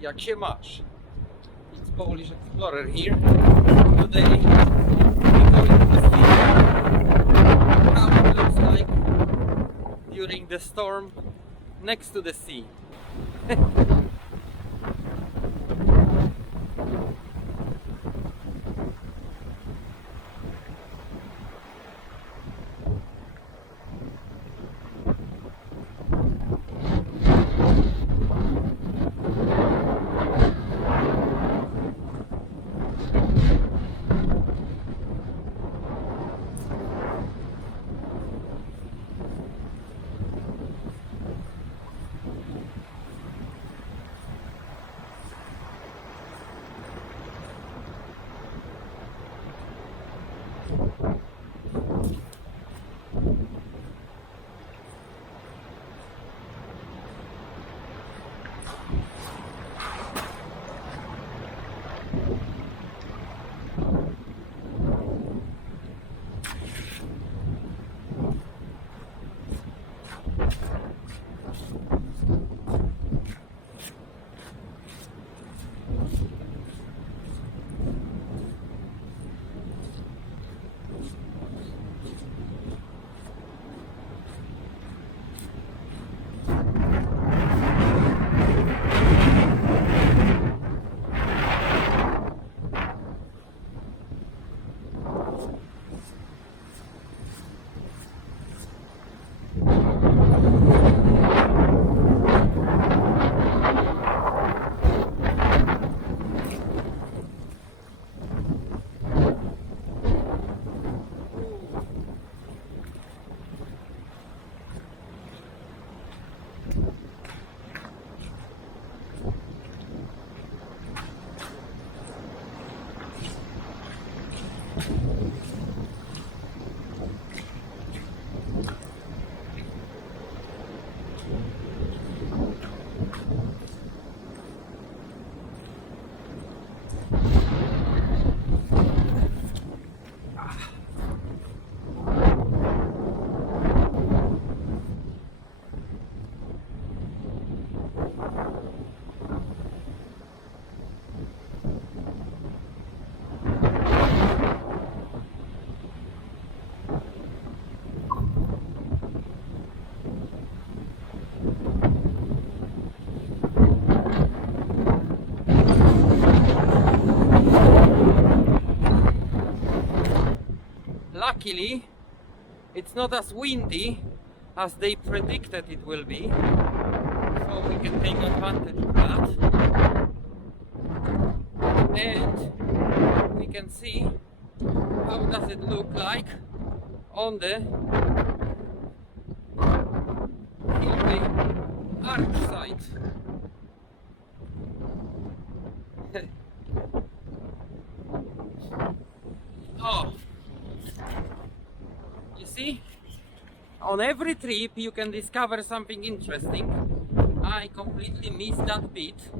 Jak się masz? It's Polish Explorer here. Today we're going to see how it looks like during the storm next to the sea. Luckily, it's not as windy as they predicted it will be, so we can take advantage of that. And we can see how does it look like on the Hele arch side. Oh, you see, on every trip you can discover something interesting. I completely missed that bit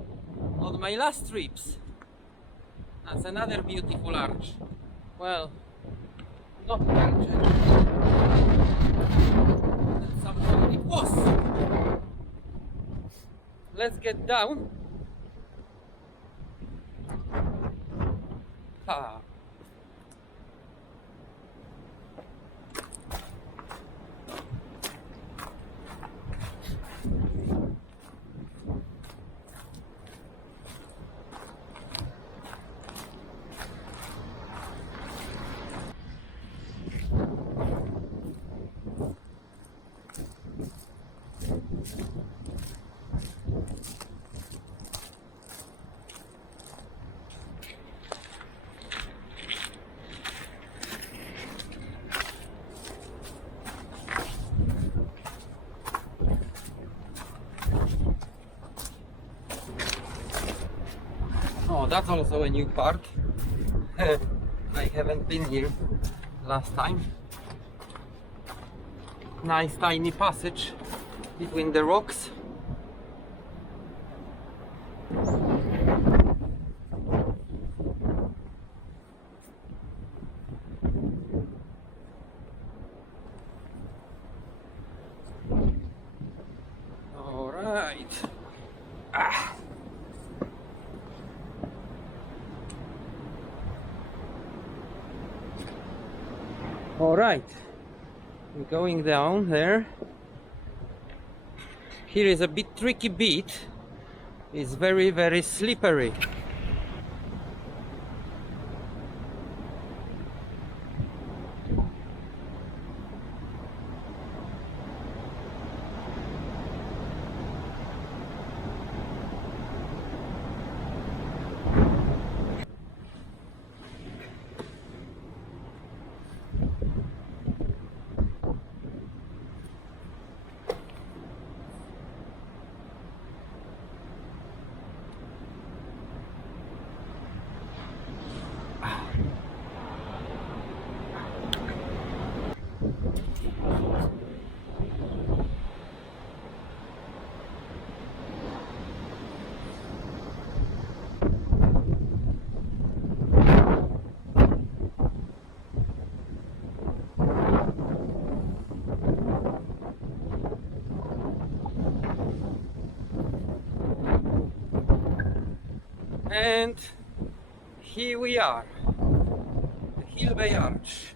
on my last trips. That's another beautiful arch. Well, not arch. At some point it was. Let's get down. Ah. Oh, that's also a new part. I haven't been here last time. Nice tiny passage between the rocks. All right. Right, I'm going down there. Here is a bit tricky bit. It's very, very slippery. And here we are, the Hele Arch.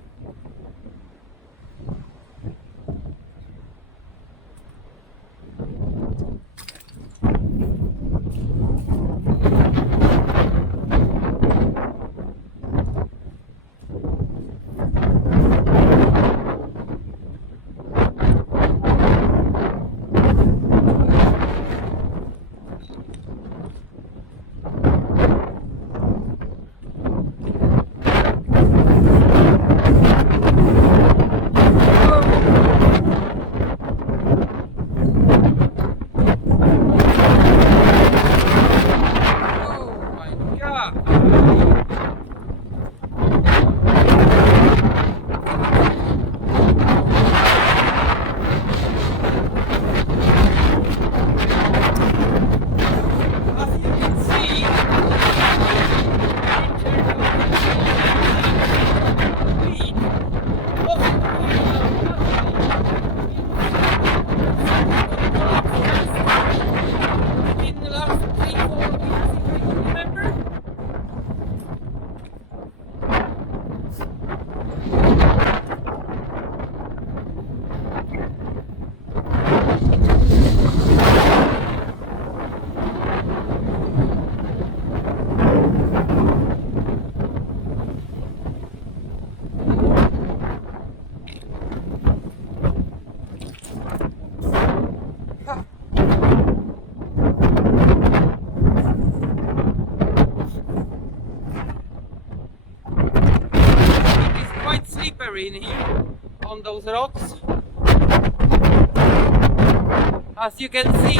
In here on those rocks, as you can see,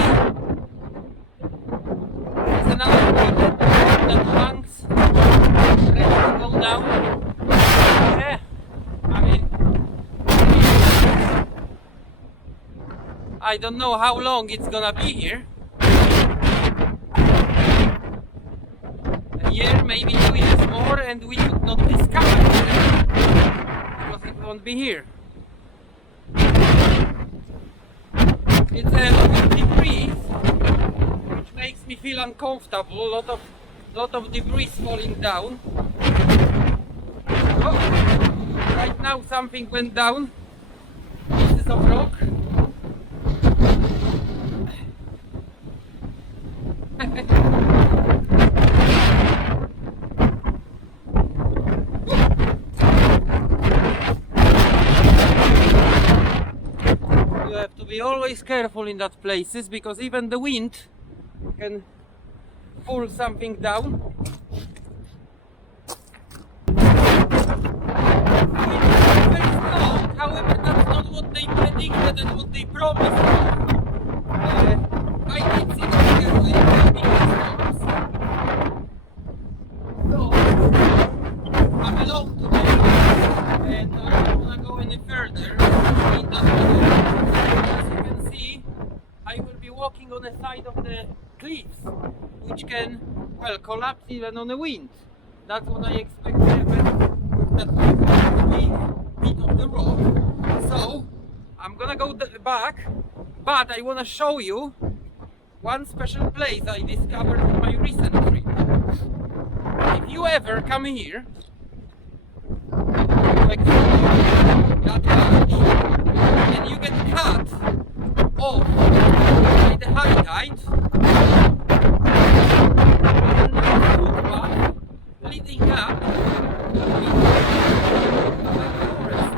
there's another bit that hangs ready to go down. Yeah, I mean, I don't know how long it's gonna be here. A year, maybe 2 years more, and we would not discover it. It won't be here. It's a lot of debris, which makes me feel uncomfortable. Lot of debris falling down. Oh, right now something went down. Pieces of rock. You have to be always careful in that places, because even the wind can pull something down. Very strong. However, that's not what they predicted and what they promised. I did see that here with big storms. So I'm alone today, and I'm not gonna go any further in that video. As you can see, I will be walking on the side of the cliffs, which can, well, collapse even on the wind. That's what I expect to happen with that big bit of the rock. So I'm gonna go back, but I wanna show you one special place I discovered on my recent trip. If you ever come here, like that large, and you get cut off by the high tide, and no footpath leading up into the forest.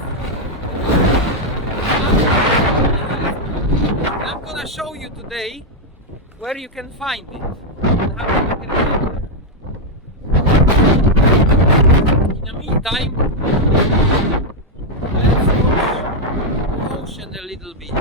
I'm gonna show you today where you can find it and how you can get there. In the meantime, let's watch the ocean a little bit.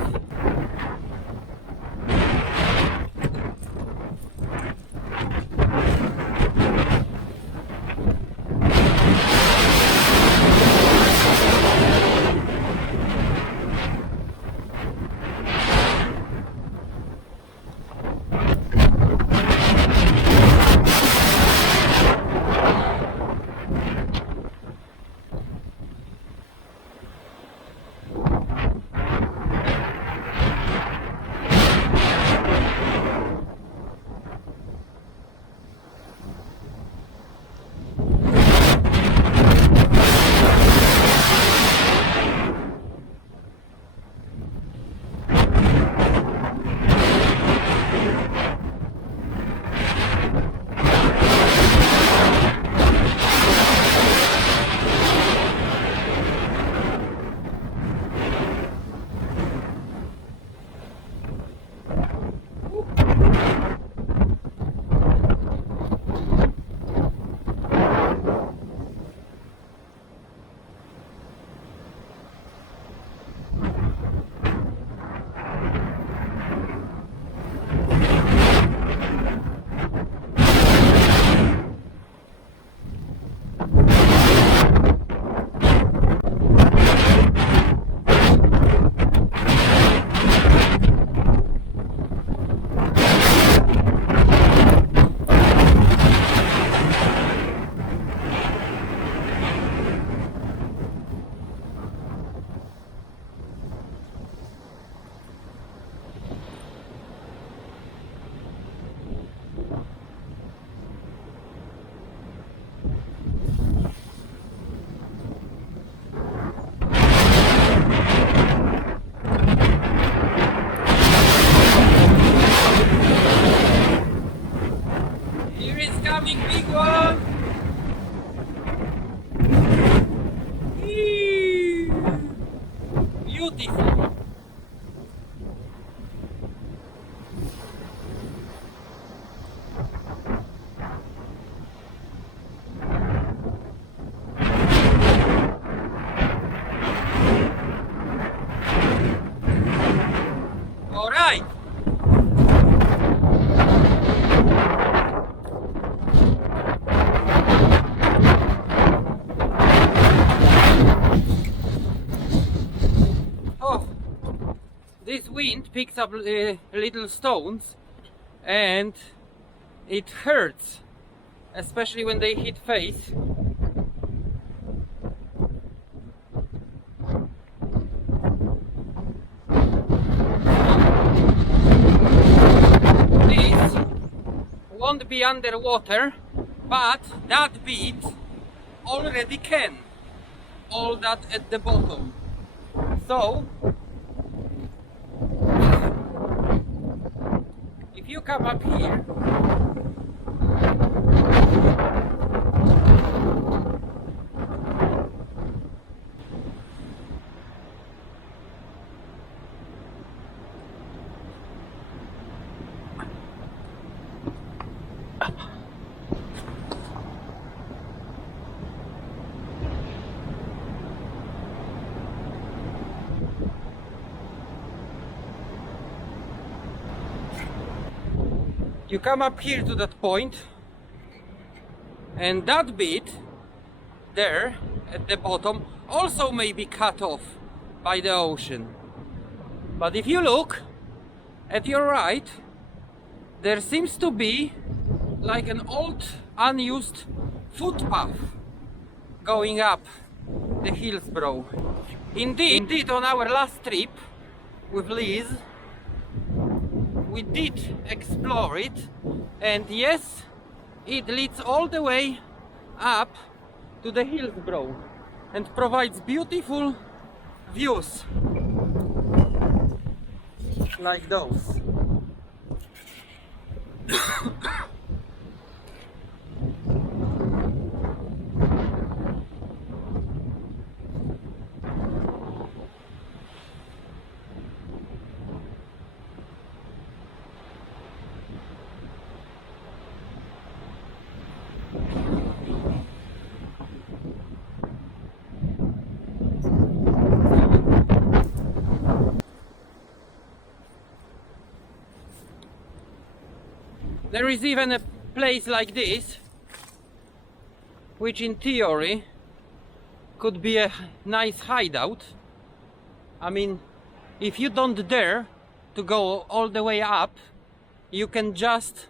This wind picks up little stones and it hurts, especially when they hit face. This won't be underwater, but that bit already can. All that at the bottom. So if you come up here, you come up here to that point, and that bit there at the bottom also may be cut off by the ocean. But if you look at your right, there seems to be like an old unused footpath going up the Hillsborough. Indeed, on our last trip with Liz, we did explore it, and yes, it leads all the way up to the Hillsborough and provides beautiful views like those. There is even a place like this, which in theory could be a nice hideout. I mean, if you don't dare to go all the way up, you can just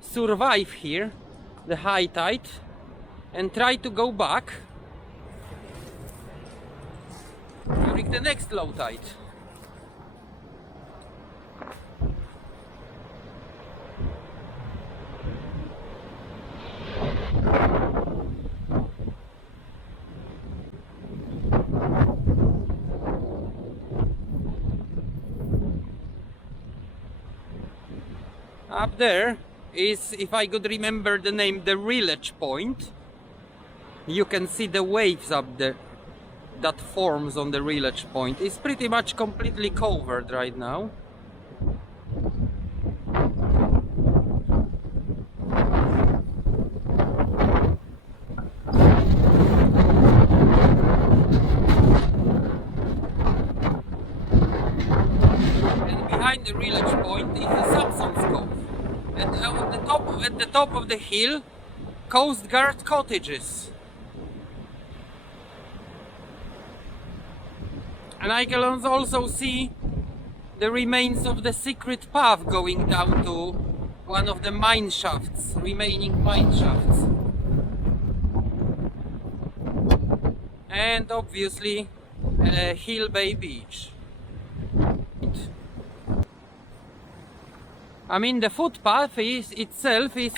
survive here, the high tide, and try to go back during the next low tide. Up there is, if I could remember the name, the Rillage Point. You can see the waves up there that forms on the Rillage Point. It's pretty much completely covered right now. And behind the Rillage Point is the Samson's Cove. And at the top of the hill, Coast Guard cottages. And I can also see the remains of the secret path going down to one of the mine shafts, remaining mine shafts. And obviously Hele Bay Beach. I mean, the footpath itself is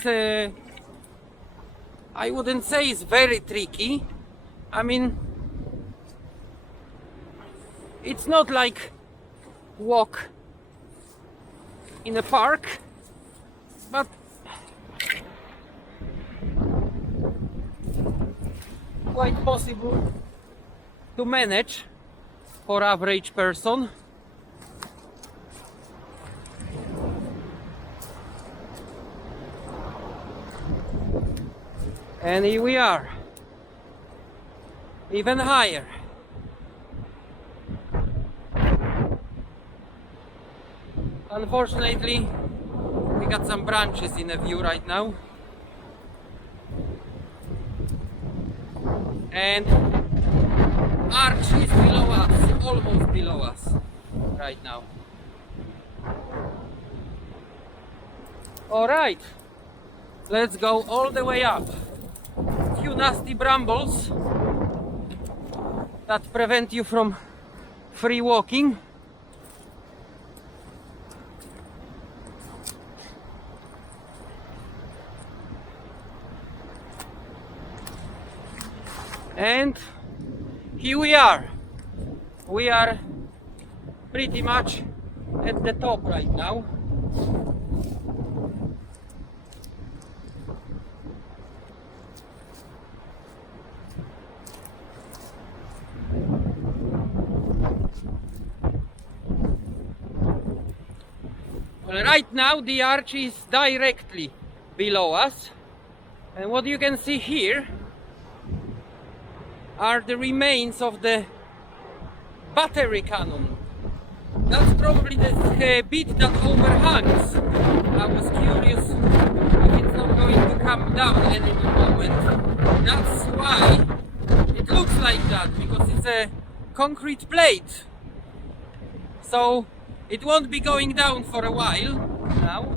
I wouldn't say it's very tricky. I mean, it's not like walk in a park, but quite possible to manage for average person. And here we are, even higher. Unfortunately, we got some branches in the view right now. And arch is below us, almost below us right now. Alright, let's go all the way up. Few nasty brambles that prevent you from free walking. And here we are. We are pretty much at the top right now. Well, right now the arch is directly below us, and what you can see here are the remains of the battery cannon. That's probably the bit that overhangs. I was curious if it's not going to come down any moment. That's why it looks like that, because it's a concrete plate. So it won't be going down for a while now.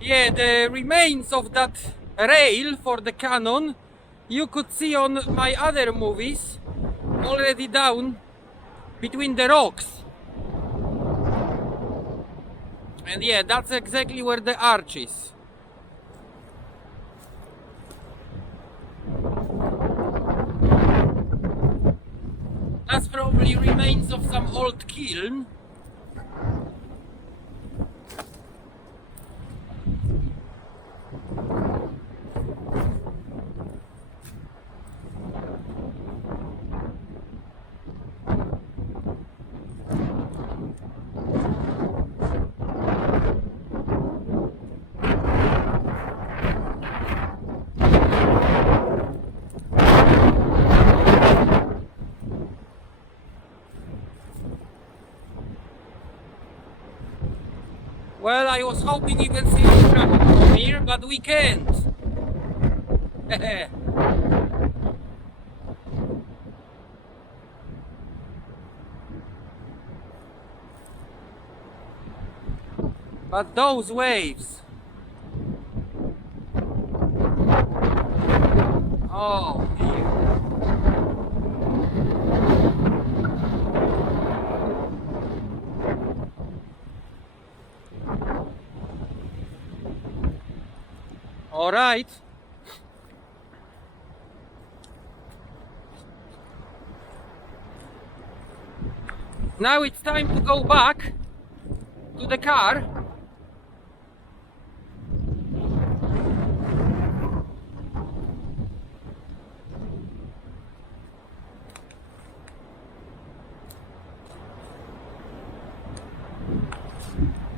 Yeah, the remains of that rail for the cannon you could see on my other movies, already down between the rocks. And yeah, that's exactly where the arch is. That's probably remains of some old kiln. Well, I was hoping you can see Ilfracombe from here, but we can't. But those waves. Oh, dear. All right. Now it's time to go back to the car.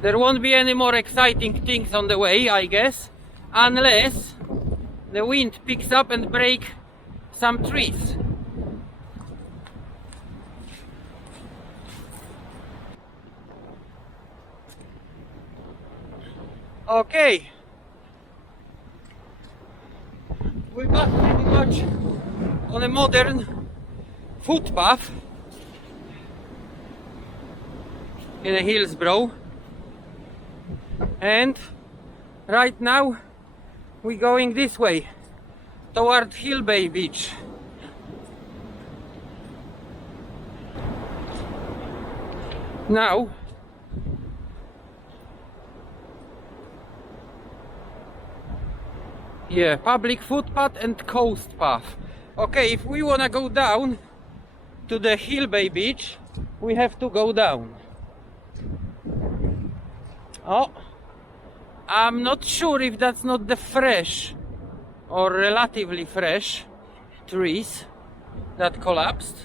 There won't be any more exciting things on the way, I guess, unless the wind picks up and break some trees. Okay, we're back pretty much on a modern footpath in a Hillsborough, and right now we're going this way toward Hele Beach. Now yeah, public footpath and coast path. Okay, if we wanna go down to the Hele Beach, we have to go down. Oh, I'm not sure if that's not the fresh or relatively fresh trees that collapsed.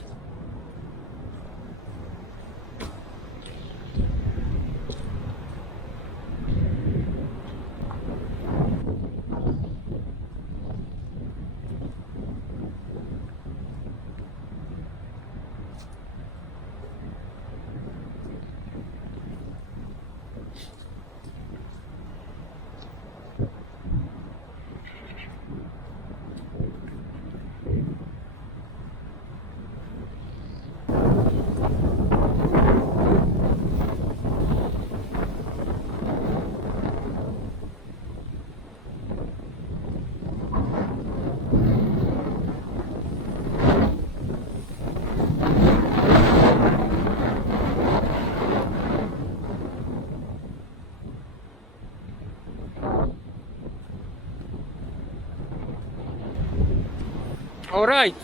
Alright,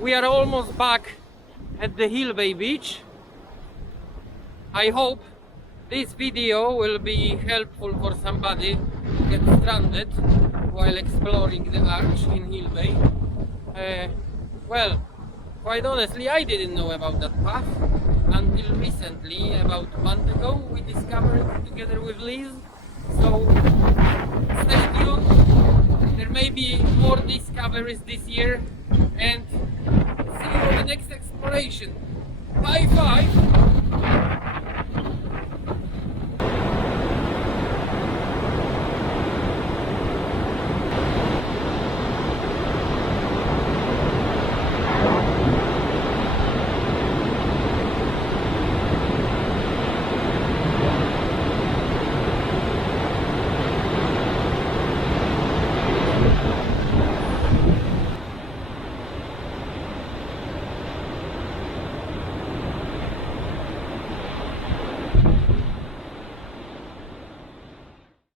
we are almost back at the Hele Beach. I hope this video will be helpful for somebody who gets stranded while exploring the arch in Hele. Well, quite honestly, I didn't know about that path until recently. About a month ago we discovered it together with Liz, so stay tuned. There may be more discoveries this year, and see you on the next exploration. Bye bye!